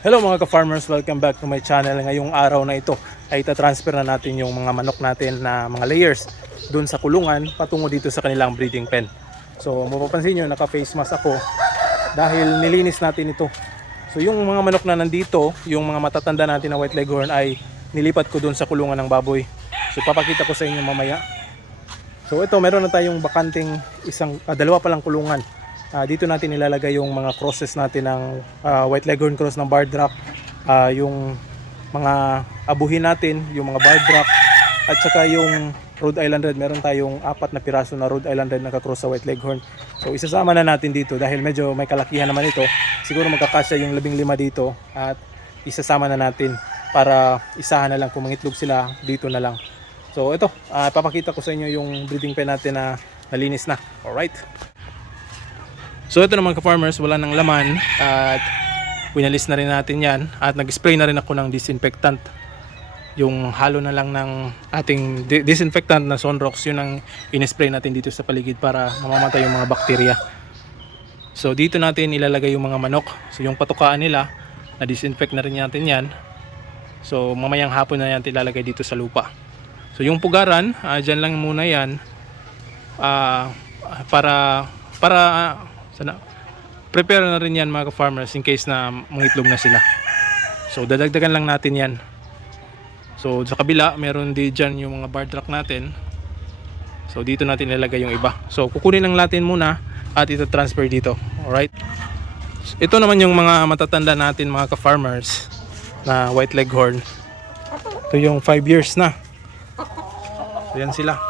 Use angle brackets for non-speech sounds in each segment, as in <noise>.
Hello mga ka-farmers, welcome back to my channel. Ngayong araw na ito ay itatransfer na natin yung mga manok natin na mga layers dun sa kulungan patungo dito sa kanilang breeding pen. So mapapansin nyo, naka-face mask ako dahil nilinis natin ito. So yung mga manok na nandito, yung mga matatanda natin na white leghorn ay nilipat ko dun sa kulungan ng baboy. So papakita ko sa inyo mamaya. So ito, meron na tayong bakanting isang, ah, dalawa palang kulungan. Ah, dito natin ilalagay yung mga crosses natin ng ah, white leghorn cross ng bar drop, ah, yung mga abuhin natin, yung mga bar drop, at saka yung Rhode Island Red. Meron tayong apat na piraso na Rhode Island Red na cross sa white leghorn. So isasama na natin dito dahil medyo may kalakihan naman ito. Siguro magkakasya yung labing lima dito at isasama na natin para isahan na lang kung mangitlog sila dito na lang. So ito, ah, papakita ko sa inyo yung breeding pen natin na nalinis na. Alright. So ito naman ka-farmers, wala nang laman at winalis na rin natin yan at nag-spray na rin ako ng disinfectant. Yung halo na lang ng ating di- disinfectant na Sonrox, yun ang in-spray natin dito sa paligid para mamamatay yung mga bakterya. So dito natin ilalagay yung mga manok. So yung patukaan nila, na-disinfect na rin natin yan. So mamayang hapon na yan ilalagay dito sa lupa. So yung pugaran, ah, dyan lang muna yan ah, para para sana prepare na rin yan mga farmers in case na mangitlog na sila. So dadagdagan lang natin yan. So sa kabila meron din dyan yung mga bar truck natin. So dito natin ilalagay yung iba. So kukunin lang natin muna at ito transfer dito. Alright. Ito naman yung mga matatanda natin mga ka-farmers na white leghorn. Ito yung 5 years na. Ayan sila.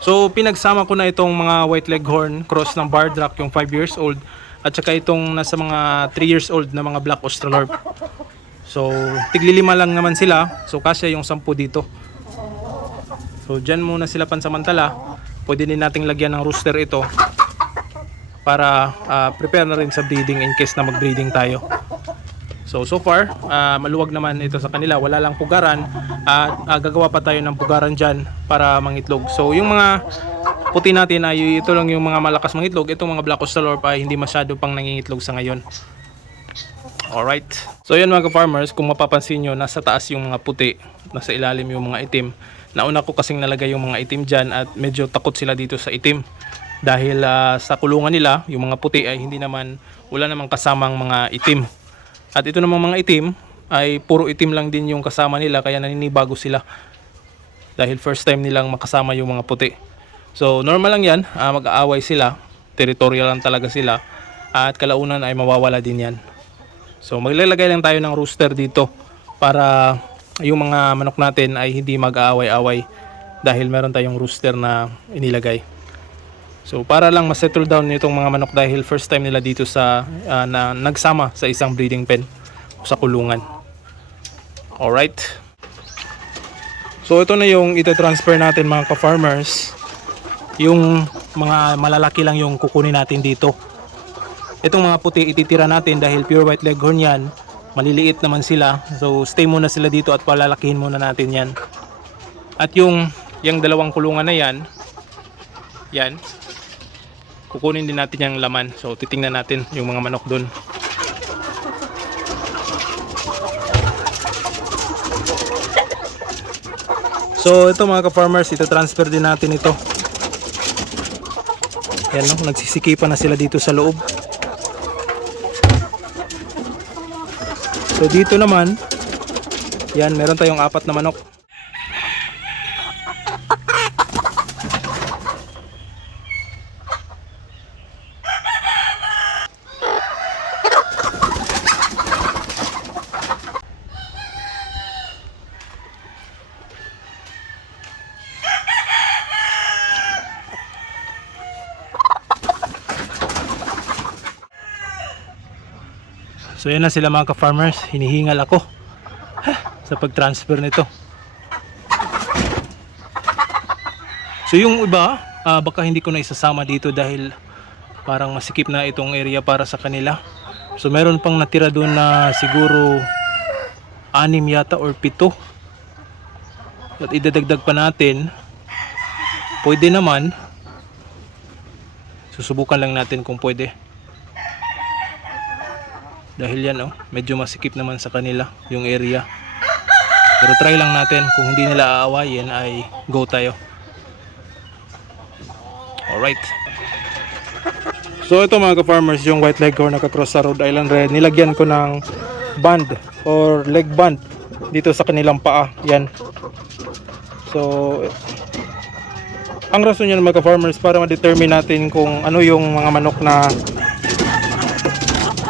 So pinagsama ko na itong mga white leghorn cross ng Bardrock yung 5 years old at saka itong nasa mga 3 years old na mga black Australorp. So tiglilima lang naman sila. So kasya yung 10 dito. So dyan muna sila pansamantala. Pwede din nating lagyan ng rooster ito para ah, prepare na rin sa breeding in case na mag-breeding tayo. So so far, ah, maluwag naman ito sa kanila. Wala lang pugaran at ah, gagawa pa tayo ng pugaran dyan para mangitlog. So yung mga puti natin ay ito lang yung mga malakas mangitlog. Itong mga black Australorp ay hindi masyado pang nangingitlog sa ngayon. Alright. So yan mga farmers kung mapapansin nyo, nasa taas yung mga puti, nasa ilalim yung mga itim. Nauna ko kasing nalagay yung mga itim dyan at medyo takot sila dito sa itim. Dahil ah, sa kulungan nila, yung mga puti ay hindi naman, wala namang kasamang mga itim. At ito namang mga itim ay puro itim lang din yung kasama nila kaya naninibago sila. Dahil first time nilang makasama yung mga puti. So normal lang yan, ah, mag-aaway sila, territorial lang talaga sila. At kalaunan ay mawawala din yan. So maglalagay lang tayo ng rooster dito para yung mga manok natin ay hindi mag-aaway-away dahil meron tayong rooster na inilagay. So para lang ma-settle down nitong mga manok dahil first time nila dito sa ah, na nagsama sa isang breeding pen o sa kulungan. Alright. So ito na yung ito-transfer natin mga ka-farmers. Yung mga malalaki lang yung kukunin natin dito. Itong mga puti ititira natin dahil pure white leghorn yan. Maliliit naman sila. So stay muna sila dito at palalakihin muna natin yan. At yung yung dalawang kulungan na yan, yan, kukunin din natin yung laman. So titingnan natin yung mga manok doon. So ito mga ka-farmers, ito transfer din natin ito. Yan no, nagsisikipan na sila dito sa loob. So dito naman, yan meron tayong apat na manok. So yan na sila mga ka-farmers, hinihingal ako sa pag-transfer nito. So yung iba, ah, baka hindi ko na isasama dito dahil parang masikip na itong area para sa kanila. So meron pang natira doon na siguro anim yata or pito. At idadagdag pa natin. Pwede naman. Susubukan lang natin kung pwede. Dahil yan oh, medyo masikip naman sa kanila yung area. Pero try lang natin kung hindi nila aawayin ay go tayo. Alright. So ito mga ka-farmers, yung white leghorn nakakross sa Rhode Island Red, nilagyan ko ng band or leg band dito sa kanilang paa. Yan. So ang rason niyan mga ka-farmers para ma-determine natin kung ano yung mga manok na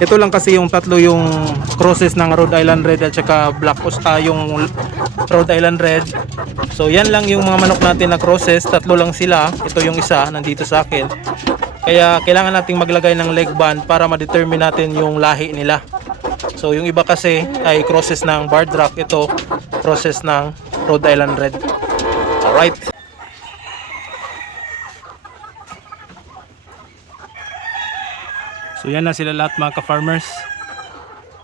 ito lang kasi yung tatlo yung crosses ng Rhode Island Red at saka Black Osta yung Rhode Island Red. So yan lang yung mga manok natin na crosses, tatlo lang sila. Ito yung isa nandito sa akin. Kaya kailangan nating maglagay ng leg band para ma-determine natin yung lahi nila. So yung iba kasi ay crosses ng Barred Rock, ito crosses ng Rhode Island Red. Alright. So yan na sila lahat mga ka-farmers.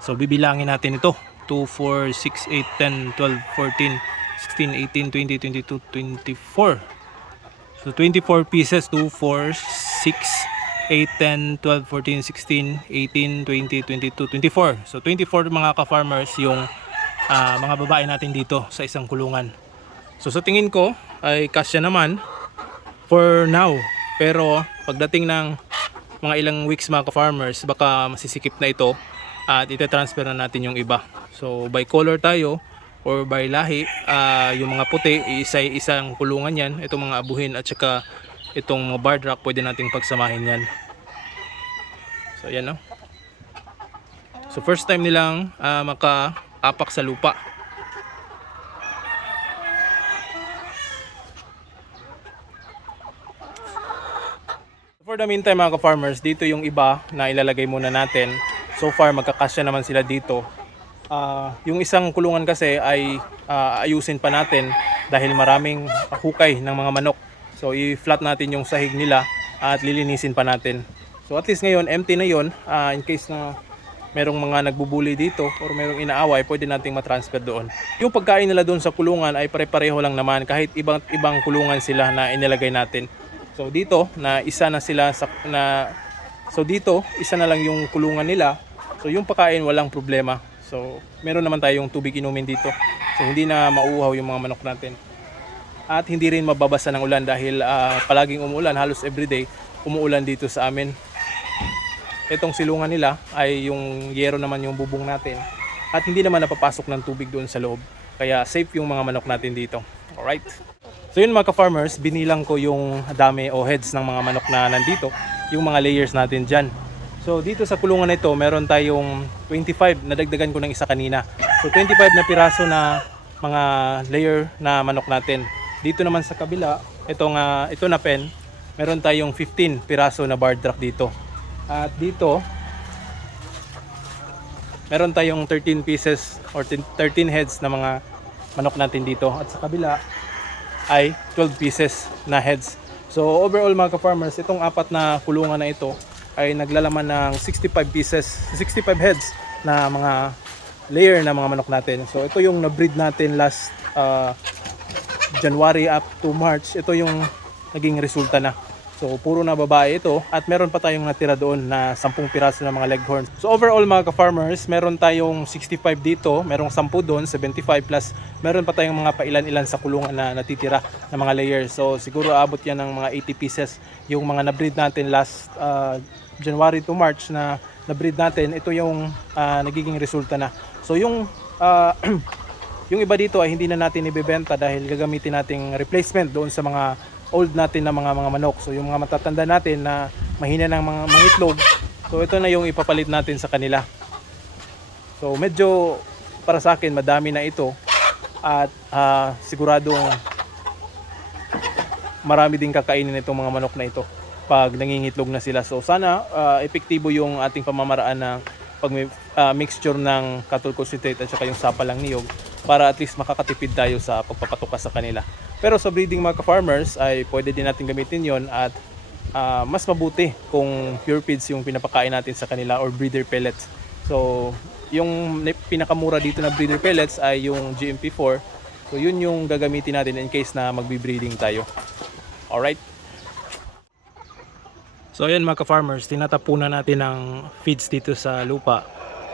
So bibilangin natin ito. 2, 4, 6, 8, 10, 12, 14, 16, 18, 20, 22, 24. So 24 pieces. 2, 4, 6, 8, 10, 12, 14, 16, 18, 20, 22, 24. So 24 mga ka-farmers yung ah, mga babae natin dito sa isang kulungan. So sa tingin ko ay kasya naman for now. Pero pagdating ng mga ilang weeks mga ka-farmers, baka masisikip na ito at ite-transfer na natin yung iba. So by color tayo or by lahi, ah, yung mga puti, isa isang kulungan yan. Itong mga abuhin at saka itong mga barred rock, pwede nating pagsamahin yan. So yan no. So first time nilang ah, maka-apak sa lupa. For the meantime mga ka-farmers, dito yung iba na ilalagay muna natin. So far magkakasya naman sila dito. Ah, yung isang kulungan kasi ay ah, ayusin pa natin dahil maraming hukay ng mga manok. So i-flat natin yung sahig nila at lilinisin pa natin. So at least ngayon empty na yon Ah, in case na merong mga nagbubuli dito or merong inaaway, pwede nating matransfer doon. Yung pagkain nila doon sa kulungan ay pare-pareho lang naman kahit ibang ibang kulungan sila na inilagay natin. So dito na isa na sila sa na So dito isa na lang yung kulungan nila. So yung pagkain walang problema. So meron naman tayong tubig inumin dito. So hindi na mauuhaw yung mga manok natin. At hindi rin mababasa ng ulan dahil ah, palaging umuulan halos everyday umuulan dito sa amin. Itong silungan nila ay yung yero naman yung bubong natin. At hindi naman napapasok ng tubig doon sa loob. Kaya safe yung mga manok natin dito. Alright. So yun mga ka-farmers, binilang ko yung dami o heads ng mga manok na nandito, yung mga layers natin dyan. So dito sa kulungan na ito, meron tayong 25, nadagdagan ko ng isa kanina. So 25 na piraso na mga layer na manok natin. Dito naman sa kabila, itong, ah, ito na pen, meron tayong 15 piraso na bar truck dito. At dito, meron tayong 13 pieces or 13 heads na mga manok natin dito. At sa kabila, ay 12 pieces na heads. So overall mga ka-farmers, itong apat na kulungan na ito ay naglalaman ng 65 pieces, 65 heads na mga layer na mga manok natin. So ito yung na-breed natin last uh, January up to March. Ito yung naging resulta na. So puro na babae ito at meron pa tayong natira doon na 10 piraso ng mga leghorns. So overall mga ka-farmers, meron tayong 65 dito, merong 10 doon, 75 plus meron pa tayong mga pailan-ilan sa kulungan na natitira na mga layers. So siguro abot yan ng mga 80 pieces yung mga na-breed natin last uh, January to March na na-breed natin. Ito yung uh, nagiging resulta na. So yung uh, <clears throat> yung iba dito ay hindi na natin ibebenta dahil gagamitin nating replacement doon sa mga old natin na mga mga manok. So yung mga matatanda natin na mahina ng mga mangitlog, so ito na yung ipapalit natin sa kanila. So medyo para sa akin madami na ito at ah, siguradong marami din kakainin itong mga manok na ito pag nangingitlog na sila. So sana ah, epektibo yung ating pamamaraan ng pag mixture ng cattle concentrate at saka yung sapalang niyog para at least makakatipid tayo sa pagpapatuka sa kanila. Pero sa breeding mga ka-farmers ay pwede din natin gamitin yon at ah, mas mabuti kung pure feeds yung pinapakain natin sa kanila or breeder pellets. So yung pinakamura dito na breeder pellets ay yung GMP4. So yun yung gagamitin natin in case na magbe-breeding tayo. Alright? So ayan mga ka-farmers, tinatapunan natin ng feeds dito sa lupa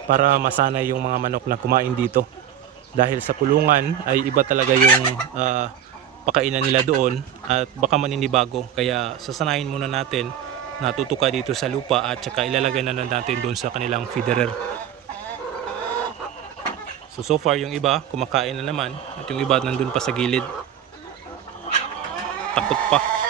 para masanay yung mga manok na kumain dito. Dahil sa kulungan ay iba talaga yung ah, pakainan nila doon at baka maninibago. Kaya sasanayin muna natin na tutuka dito sa lupa at saka ilalagay na natin doon sa kanilang feederer. So so far yung iba kumakain na naman at yung iba nandun pa sa gilid. Takot pa.